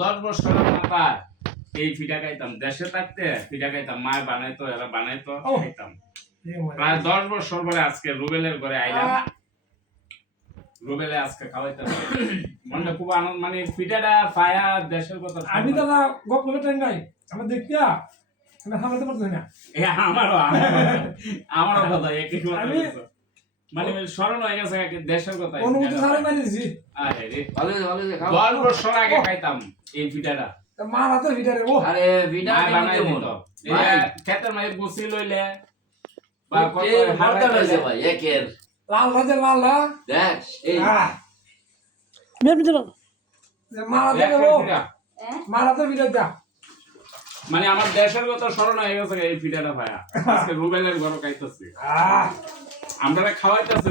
10 বছর মাথায় এই পিঠা খাইতাম, দেশে থাকতে পিঠা খাইতাম, মায় বানাইতো, এরা বানাইতো, খাইতাম। প্রায় 10 বছর পরে আজকে রুবেলের ঘরে আইলাম, রুবেলে আজকে খাওয়াইতাম। মনটা খুব আনন্দ, মানে পিঠাটা পায়া দেশের কথা। আমি দাদা গপ করতে নাই, আমার দেখিয়া আমি সামলাতে পারছি না। আমারও কথা একই কথা। মানে স্মরণ হয়ে গেছে দেশের কথা। অনুভূতি সারে মারি দিছি। আরে রে, ভালো ভালো খাও। 10 বছর আগে খাইতাম এই পিঠাটা। মা রাতে ভিটারে ও আরে ভিটা মায় বানাই কেমন দিত। ভাই ক্ষেতের মাঝে গুছি লইলে বা কত এই ভর্তা হইছে ভাই একের লাল রাতে লাল না দেখ এই মা রাতে ও মা রাতে ভিটাটা মানে আমার দেশের কথা স্মরণ হয়ে গেছে এই পিঠাটা ভাইয়া। আজকে রুবেলের ঘর খাইতেছি, আমরা খাওয়াইতেছি।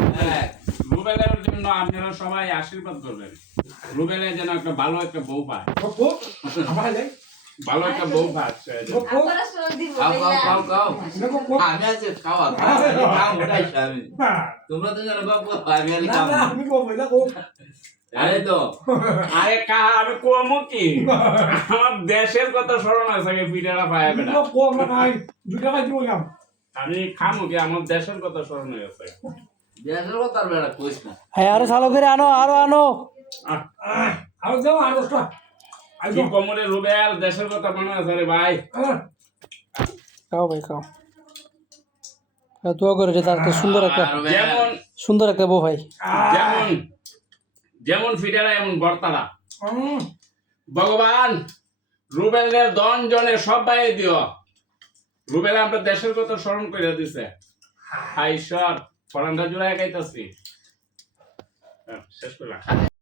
রুবেলের জন্য আপনারা সবাই আশীর্বাদ করবেন, রুবেলে যেন একটা ভালো একটা বউ পায়, ভালো একটা বউ পায়। খাও খাও খাও খাও আমি আছি খাওয়া খাও উঠাইছি আমি তোমরা তো জানো গপ গপ আমি আলি খাও আমি গো বইলা গো আরে তো আরে আমি কমু কি, আমার দেশের কথা স্মরণ আছে এই পিঠাটা পায় বেটা। গো নাই দুটা কাজ বললাম আমি খামু কি, আমার দেশের কথা স্মরণ হয়ে গেছে। দেশের কথা আর বেড়া কইস না আরো চালু করে আনো আরো আনো আর যাও আর দশটা কি কমরে রুবেল, দেশের কথা মনে আছে রে ভাই। খাও ভাই খাও, দোয়া করে যে তার একটা যেমন সুন্দর একটা বউ ভাই। যেমন যেমন ফিডারা এমন বর্তারা, ভগবান রুবেলের 10 জনের সবাই দিও। রুবেল আমরা দেশের কথা স্মরণ করে দিছে, হাই ঈশ্বর ফরানটা জুড়াই খাইতাছি। শেষ করলাম।